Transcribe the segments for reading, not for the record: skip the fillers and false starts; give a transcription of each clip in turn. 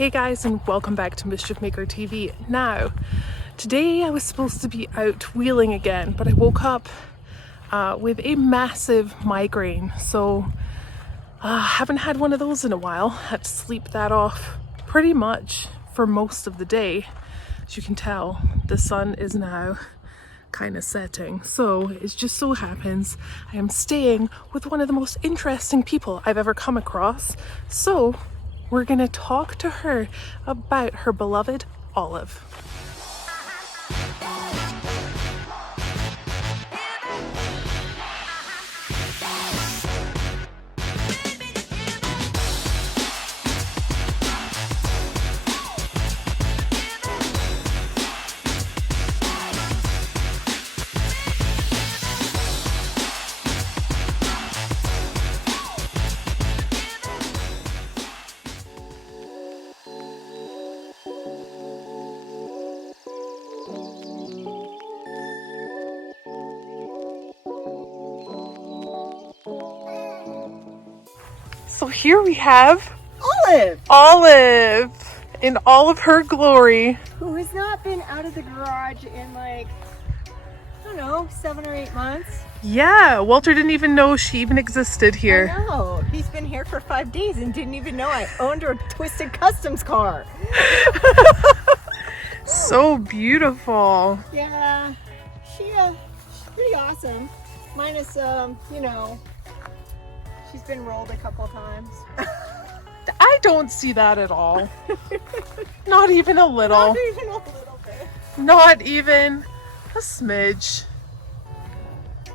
Hey guys, and welcome back to Mischief Maker TV. Now, today I was supposed to be out wheeling again, but I woke up with a massive migraine. So haven't had one of those in a while. Had to sleep that off pretty much for most of the day. As you can tell, the sun is now kind of setting. So it just so happens I am staying with one of the most interesting people I've ever come across. So we're gonna talk to her about her beloved Olive. So here we have Olive in all of her glory. Who has not been out of the garage in like, I don't know, 7 or 8 months. Yeah, Walter didn't even know she even existed here. I know. He's been here for 5 days and didn't even know I owned a twisted customs car. So beautiful. Yeah, she's pretty awesome. Minus, she's been rolled a couple times. I don't see that at all. Not even a little. Not even a little bit. Not even a smidge.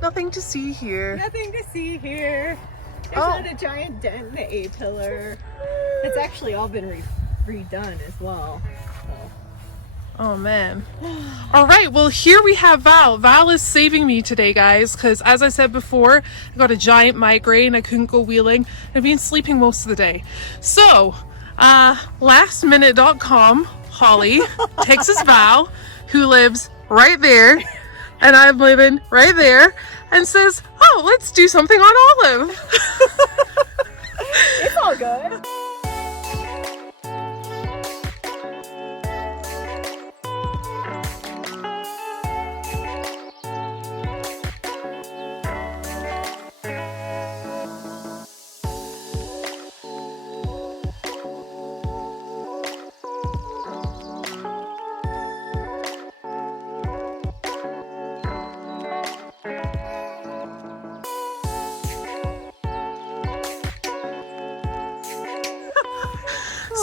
Nothing to see here. Nothing to see here. There's not a giant dent in the A-pillar. It's actually all been redone as well. Oh man. All right, well here we have Val. Val is saving me today, guys, because as I said before, I got a giant migraine. I couldn't go wheeling. I've been sleeping most of the day. So, lastminute.com, Holly texts Val, who lives right there, and I'm living right there, and says, oh, let's do something on Olive. It's all good.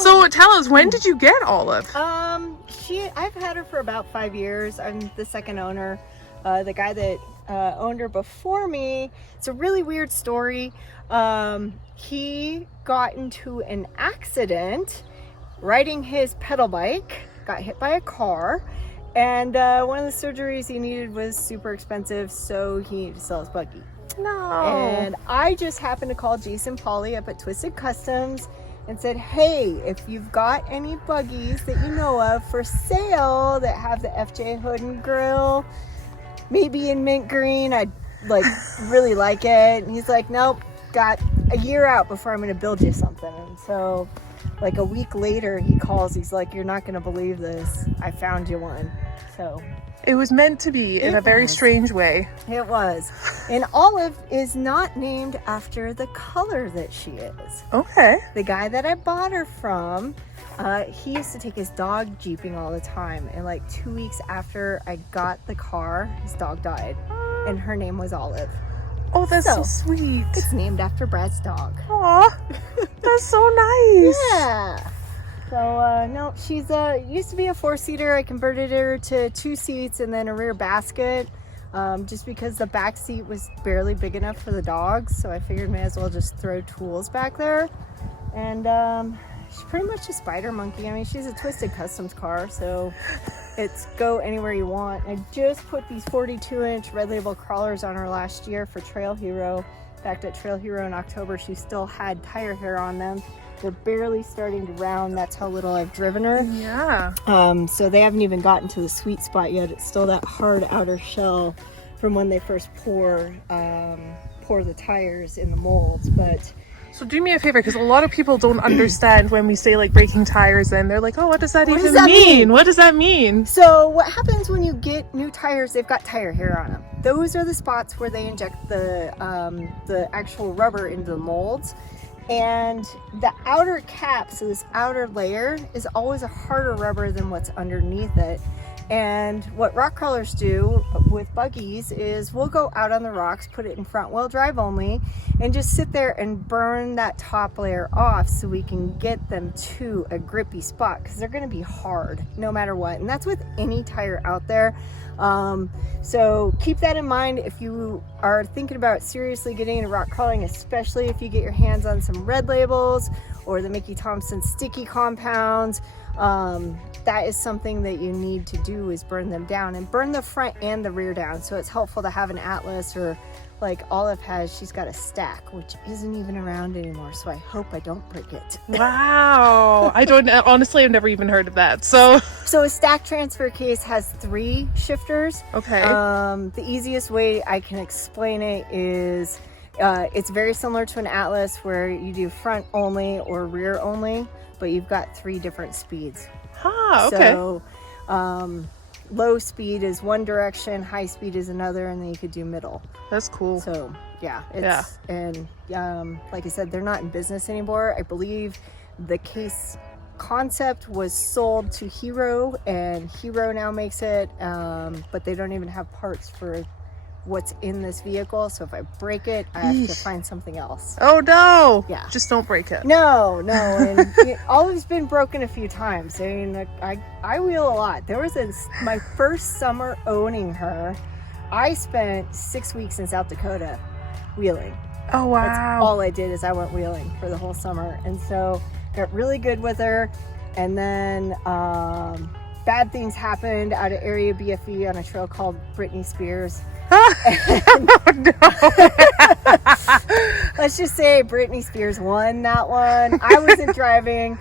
So tell us, when did you get Olive? I've had her for about 5 years. I'm the second owner. The guy that owned her before me, it's a really weird story. He got into an accident riding his pedal bike, got hit by a car, and one of the surgeries he needed was super expensive, so he needed to sell his buggy. No. And I just happened to call Jason Pauly up at Twisted Customs and said, hey, if you've got any buggies that you know of for sale that have the FJ hood and grill, maybe in mint green, I'd really like it. And he's like, nope, got a year out before I'm going to build you something. And so like a week later he calls, he's like, you're not going to believe this, I found you one. So it was meant to be in a very strange way. It was. And Olive is not named after the color that she is. Okay. The guy that I bought her from, he used to take his dog jeeping all the time. And like 2 weeks after I got the car, his dog died. And her name was Olive. Oh, that's so sweet. It's named after Brad's dog. Aw, that's so nice. Yeah. So, no, she's used to be a 4-seater. I converted her to 2 seats and then a rear basket, just because the back seat was barely big enough for the dogs. So I figured may as well just throw tools back there. And she's pretty much a spider monkey. I mean, she's a Twisted Customs car, so it's go anywhere you want. I just put these 42-inch red label crawlers on her last year for Trail Hero. In fact, at Trail Hero in October, she still had tire hair on them. They're barely starting to round. That's how little I've driven her. Yeah. So they haven't even gotten to the sweet spot yet. It's still that hard outer shell from when they first pour the tires in the molds. But So do me a favor, because a lot of people don't understand when we say like breaking tires, and they're like, oh, what does that even mean? What does that mean? So what happens when you get new tires, they've got tire hair on them. Those are the spots where they inject the actual rubber into the molds. And the outer cap, so this outer layer, is always a harder rubber than what's underneath it. And what rock crawlers do with buggies is we'll go out on the rocks, put it in front wheel drive only, and just sit there and burn that top layer off so we can get them to a grippy spot, because they're going to be hard no matter what. And that's with any tire out there. So keep that in mind if you are thinking about seriously getting into rock crawling, especially if you get your hands on some red labels or the Mickey Thompson sticky compounds. That is something that you need to do, is burn them down, and burn the front and the rear down. So it's helpful to have an Atlas, or like Olive has, she's got a stack, which isn't even around anymore. So I hope I don't break it. Wow. Honestly, I've never even heard of that. So a stack transfer case has 3 shifters. Okay. The easiest way I can explain it is, it's very similar to an Atlas where you do front only or rear only, but you've got 3 different speeds. Ah, okay. So low speed is one direction, high speed is another, and then you could do middle. That's cool. So and like I said, they're not in business anymore. I believe the case concept was sold to Hero, and Hero now makes it, but they don't even have parts for what's in this vehicle. So if I break it, I have to find something else. Oh no! Yeah. Just don't break it. No. And Olive's been broken a few times. I mean, I wheel a lot. There was my first summer owning her, I spent 6 weeks in South Dakota wheeling. Oh wow. That's all I did, is I went wheeling for the whole summer. And so got really good with her. And then bad things happened out of area BFE on a trail called Britney Spears. Oh, no. Let's just say Britney Spears won that one. I wasn't driving,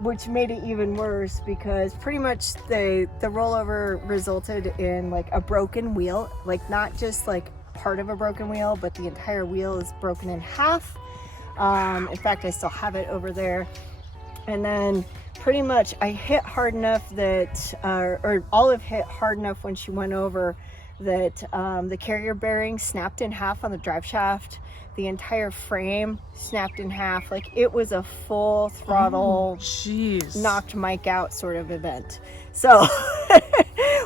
which made it even worse, because pretty much the rollover resulted in like a broken wheel, like not just like part of a broken wheel, but the entire wheel is broken in half. In fact, I still have it over there. And then pretty much I hit hard enough that, or Olive hit hard enough when she went over, that the carrier bearing snapped in half on the drive shaft. The entire frame snapped in half. Like, it was a full throttle, knocked Mike out sort of event. So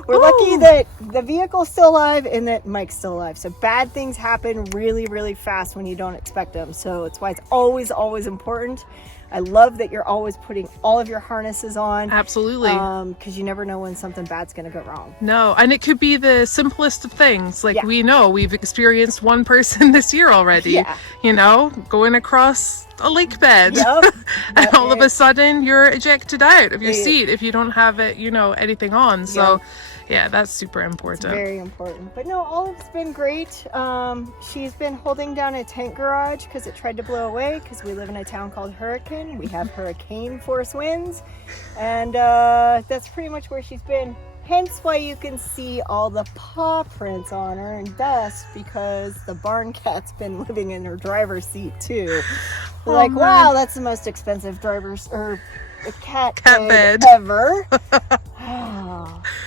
we're lucky that the vehicle's still alive and that Mike's still alive. So bad things happen really, really fast when you don't expect them. So it's why it's always, always important. I love that you're always putting all of your harnesses on. Absolutely. Because you never know when something bad's going to go wrong. No, and it could be the simplest of things. Like, we know we've experienced one person this year already. Yeah. You know, going across a lake bed. Yep. And all of a sudden you're ejected out of your seat if you don't have it, you know, anything on. So yeah, that's super important. It's very important. But no, Olive's been great. She's been holding down a tent garage because it tried to blow away, because we live in a town called Hurricane. We have hurricane force winds, and that's pretty much where she's been. Hence why you can see all the paw prints on her and dust, because the barn cat's been living in her driver's seat too. We're like, wow, that's the most expensive driver's or cat bed ever.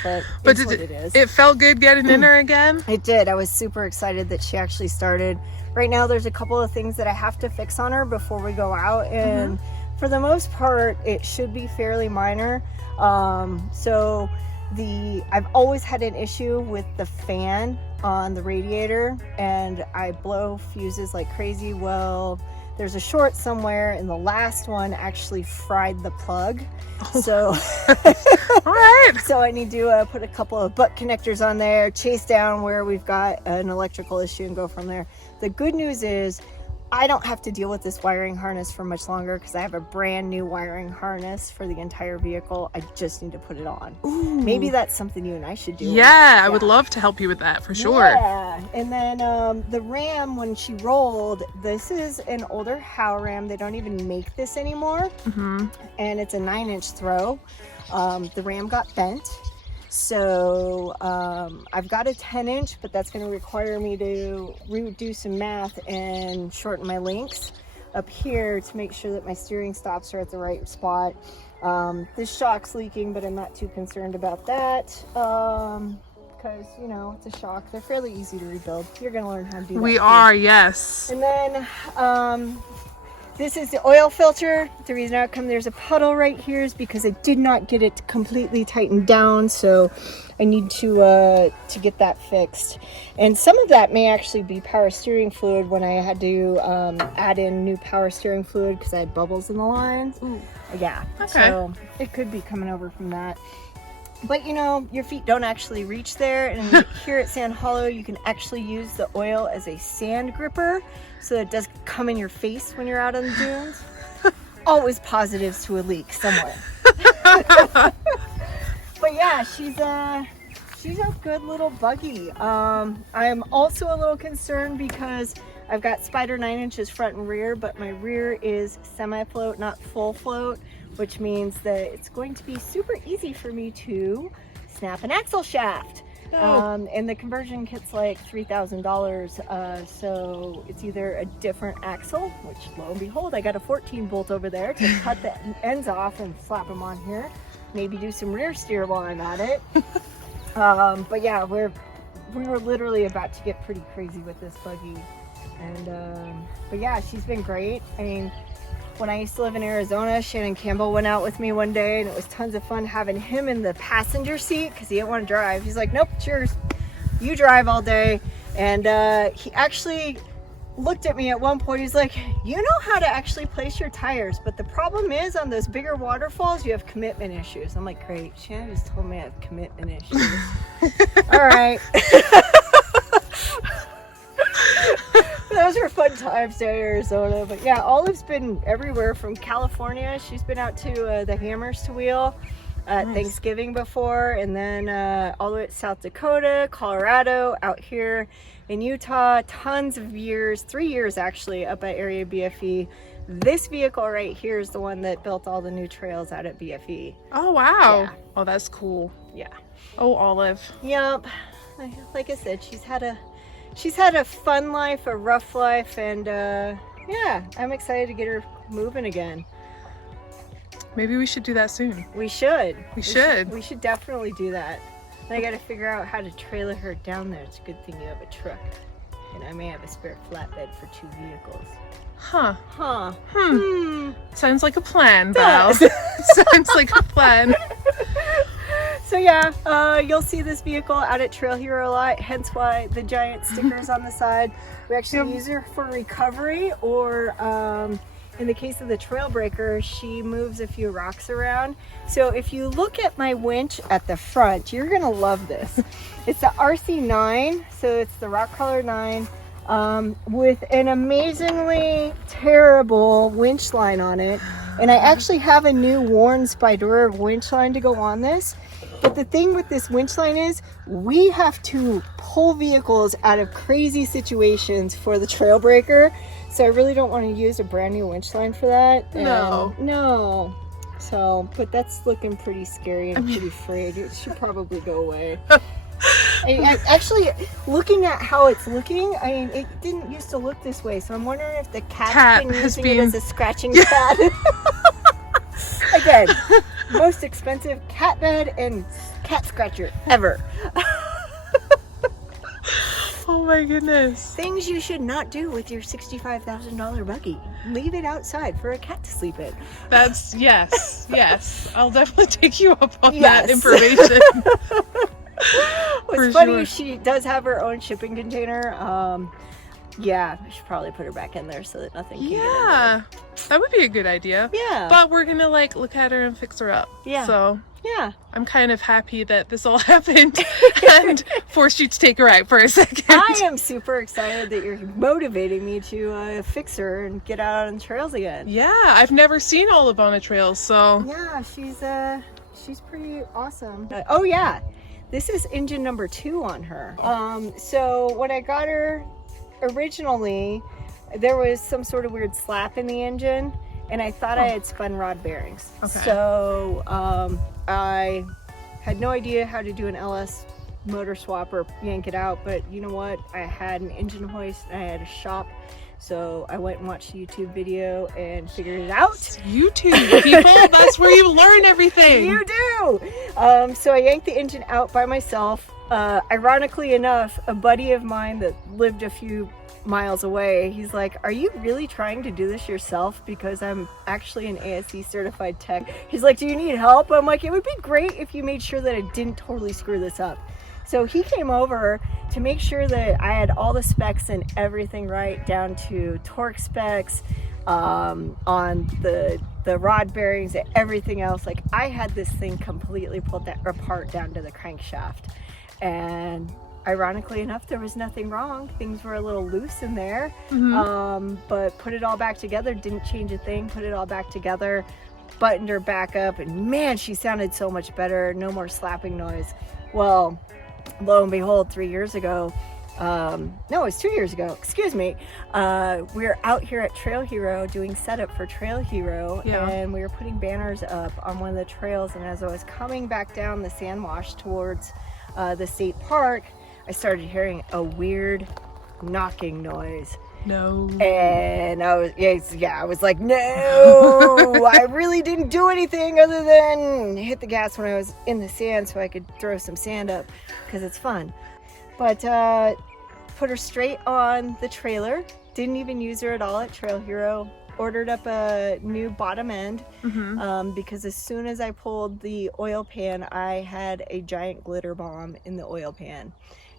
But it felt good getting in her again? It did. I was super excited that she actually started. Right now there's a couple of things that I have to fix on her before we go out, and for the most part it should be fairly minor. I've always had an issue with the fan on the radiator, and I blow fuses like crazy. Well, there's a short somewhere, and the last one actually fried the plug. So all right. So I need to put a couple of butt connectors on there, chase down where we've got an electrical issue, and go from there. The good news is I don't have to deal with this wiring harness for much longer, because I have a brand new wiring harness for the entire vehicle. I just need to put it on. Ooh. Maybe that's something you and I should do. Yeah, I would love to help you with that for sure. Yeah, and then the ram, when she rolled, this is an older Howe ram. They don't even make this anymore. And it's a 9-inch throw. The ram got bent. So I've got a 10-inch, but that's going to require me to redo some math and shorten my links. up here to make sure that my steering stops are at the right spot. This shock's leaking, but I'm not too concerned about that. Because, you know, it's a shock. They're fairly easy to rebuild. You're going to learn how to do that. We are, yes. And then this is the oil filter. The reason how come there's a puddle right here is because I did not get it completely tightened down, so I need to get that fixed. And some of that may actually be power steering fluid when I had to add in new power steering fluid because I had bubbles in the lines. Ooh. Yeah, Okay. so it could be coming over from that. But you know, your feet don't actually reach there, and here at Sand Hollow you can actually use the oil as a sand gripper so that it doesn't come in your face when you're out on the dunes. Always positives to a leak somewhere. But yeah, she's a good little buggy. I'm also a little concerned because I've got Spider 9 inches front and rear, but my rear is semi-float, not full float, which means that it's going to be super easy for me to snap an axle shaft. Oh. And the conversion kit's like $3,000, so it's either a different axle, which lo and behold, I got a 14 bolt over there to cut the ends off and slap them on here. Maybe do some rear steer while I'm at it. But yeah, we're literally about to get pretty crazy with this buggy. And but yeah, she's been great. I mean, when I used to live in Arizona, Shannon Campbell went out with me one day, and it was tons of fun having him in the passenger seat because he didn't want to drive. He's like, nope, cheers, you drive all day. And he actually looked at me at one point. He's like, you know how to actually place your tires, but the problem is on those bigger waterfalls you have commitment issues. I'm like, great, Shannon just told me I have commitment issues. All right. Those were fun times down in Arizona. But yeah, Olive's been everywhere from California. She's been out to the Hammers to wheel at Thanksgiving before, and then all the way to South Dakota, Colorado, out here in Utah. Tons of years, 3 years actually, up at Area BFE. This vehicle right here is the one that built all the new trails out at BFE. Oh, wow. Yeah. Oh, that's cool. Yeah. Oh, Olive. Yep. Like I said, she's had a fun life, a rough life, and yeah, I'm excited to get her moving again. Maybe we should do that soon. We should. We should. We should definitely do that. And I got to figure out how to trailer her down there. It's a good thing you have a truck, and I may have a spare flatbed for 2 vehicles. Huh. Huh. Sounds like a plan, Val. Sounds like a plan. So yeah, you'll see this vehicle out at Trail Hero a lot, hence why the giant stickers on the side. We actually use her for recovery, or in the case of the Trail Breaker, she moves a few rocks around. So if you look at my winch at the front, you're gonna love this. It's the RC9, so it's the Rock Crawler 9, with an amazingly terrible winch line on it. And I actually have a new Warn Spydora winch line to go on this. But the thing with this winch line is we have to pull vehicles out of crazy situations for the Trail Breaker. So I really don't want to use a brand new winch line for that. No. So, but that's looking pretty scary and pretty frayed. It should probably go away. Actually, looking at how it's looking, I mean, it didn't used to look this way. So I'm wondering if the cat's been using it as a scratching pad. Again, most expensive cat bed and cat scratcher ever. Oh my goodness. Things you should not do with your $65,000 buggy. Leave it outside for a cat to sleep in. That's, yes. I'll definitely take you up on Yes. that information. What's funny, she does have her own shipping container. Yeah, I should probably put her back in there so that nothing can get in there. That would be a good idea. Yeah. But we're gonna like look at her and fix her up. Yeah. So Yeah. I'm kind of happy that this all happened and forced you to take her out for a second. I am super excited that you're motivating me to fix her and get out on the trails again. Yeah, I've never seen Olive on a trail, so Yeah, she's pretty awesome. Oh yeah, this is engine number 2 on her. So when I got her originally, there was some sort of weird slap in the engine, and I thought I had spun rod bearings. Okay. So I had no idea how to do an LS motor swap or yank it out, but you know what? I had an engine hoist and I had a shop. So I went and watched a YouTube video and figured it out. YouTube, people, that's where you learn everything. You do! So I yanked the engine out by myself. Ironically enough, a buddy of mine that lived a few miles away, he's like, are you really trying to do this yourself? Because I'm actually an ASE certified tech. He's like, do you need help? I'm like, it would be great if you made sure that I didn't totally screw this up. So he came over to make sure that I had all the specs and everything right, down to torque specs, on the rod bearings and everything else. Like, I had this thing completely pulled apart down to the crankshaft. And ironically enough, there was nothing wrong. Things were a little loose in there, but put it all back together, didn't change a thing, put it all back together, buttoned her back up, and man, she sounded so much better. No more slapping noise. Well, lo and behold, 3 years ago, no, it was 2 years ago, excuse me, we were out here at Trail Hero doing setup for Trail Hero, and we were putting banners up on one of the trails, and as I was coming back down the sand wash towards the state park, I started hearing a weird knocking noise. No. And I was like, no, I really didn't do anything other than hit the gas when I was in the sand so I could throw some sand up, because it's fun. But put her straight on the trailer, didn't even use her at all at Trail Hero. Ordered up a new bottom end, because as soon as I pulled the oil pan, I had a giant glitter bomb in the oil pan.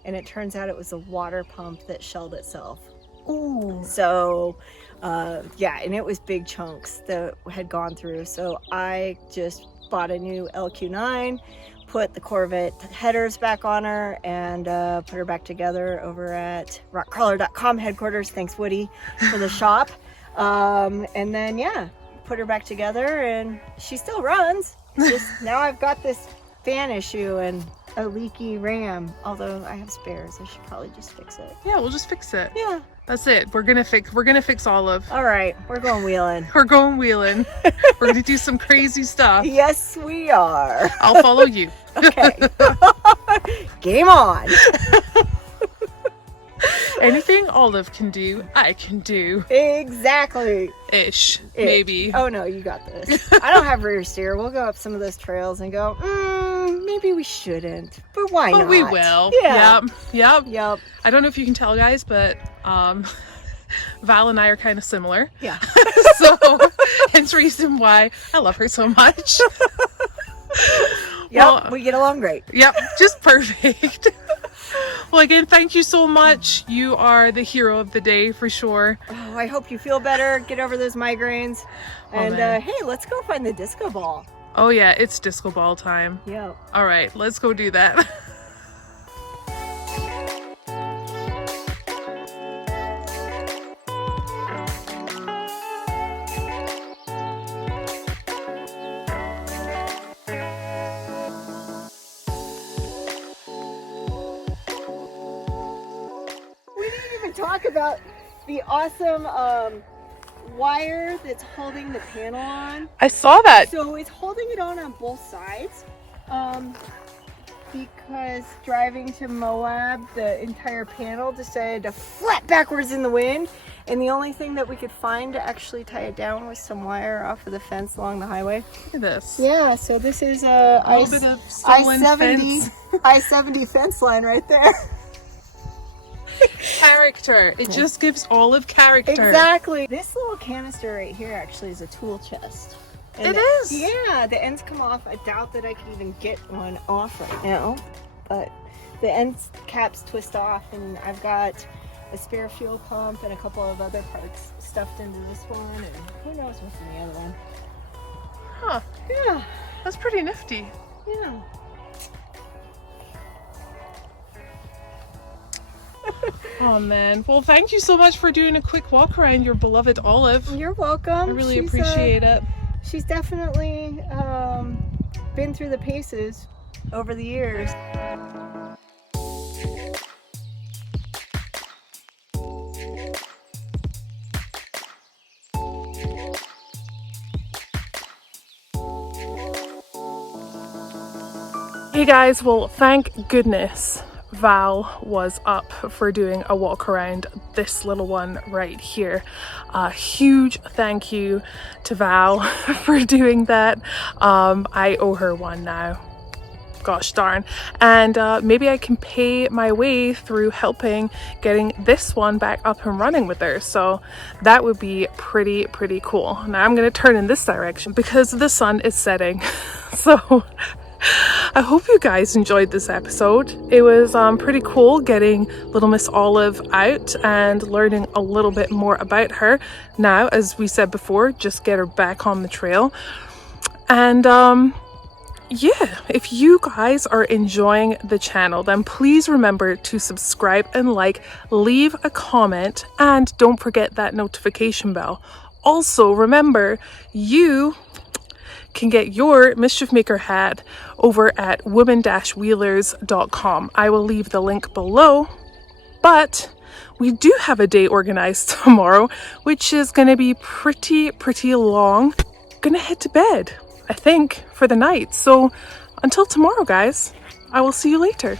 And it turns out it was a water pump that shelled itself. Ooh. So, yeah, and it was big chunks that had gone through. So I just bought a new LQ9, put the Corvette headers back on her, and put her back together over at rockcrawler.com headquarters. Thanks, Woody, for the shop. And then, yeah, put her back together, and she still runs. It's just now I've got this fan issue and a leaky ram, although I have spares. I should probably just fix it. Yeah, we'll just fix it. Yeah. That's it. We're gonna fix Olive. All right, we're going wheeling. We're going wheeling. We're gonna do some crazy stuff. Yes, we are. I'll follow you. Okay. Game on. Anything Olive can do, I can do. Exactly. Ish, maybe. Oh no, you got this. I don't have rear steer. We'll go up some of those trails and go, maybe we shouldn't, but why not? But we will. Yeah. Yep. I don't know if you can tell, guys, but Val and I are kind of similar. Yeah. So, hence reason why I love her so much. Yep, we get along great. Yep, just perfect. Well, again, thank you so much. You are the hero of the day for sure. Oh, I hope you feel better, get over those migraines, and hey, let's go find the disco ball. Oh yeah, it's disco ball time. Yep. All right, let's go do that. Talk about the awesome wire that's holding the panel on. I saw that. So it's holding it on both sides, because driving to Moab, the entire panel decided to flap backwards in the wind, and the only thing that we could find to actually tie it down was some wire off of the fence along the highway. Look at this. Yeah, so this is a little bit of stolen fence. I-70 fence line right there. Character. It just gives Olive character. Exactly. This little canister right here actually is a tool chest. And it is? Yeah, the ends come off. I doubt that I can even get one off right now, but the end caps twist off, and I've got a spare fuel pump and a couple of other parts stuffed into this one, and who knows what's in the other one. Huh. Yeah. That's pretty nifty. Yeah. Oh man. Well, thank you so much for doing a quick walk around your beloved Olive. You're welcome. I really appreciate it. She's definitely been through the paces over the years. Hey guys, well, thank goodness Val was up for doing a walk around this little one right here. A huge thank you to Val for doing that. I owe her one now. Gosh darn. And maybe I can pay my way through helping getting this one back up and running with her. So that would be pretty cool. Now I'm going to turn in this direction because the sun is setting. So I hope you guys enjoyed this episode. It was pretty cool getting little Miss Olive out and learning a little bit more about her. Now, as we said before, just get her back on the trail. And yeah, if you guys are enjoying the channel, then please remember to subscribe and like, leave a comment, and don't forget that notification bell. Also, remember, you can get your Mischief Maker hat over at women-wheelers.com. I will leave the link below, but we do have a day organized tomorrow, which is going to be pretty long. Gonna head to bed, I think, for the night. So until tomorrow, guys, I will see you later.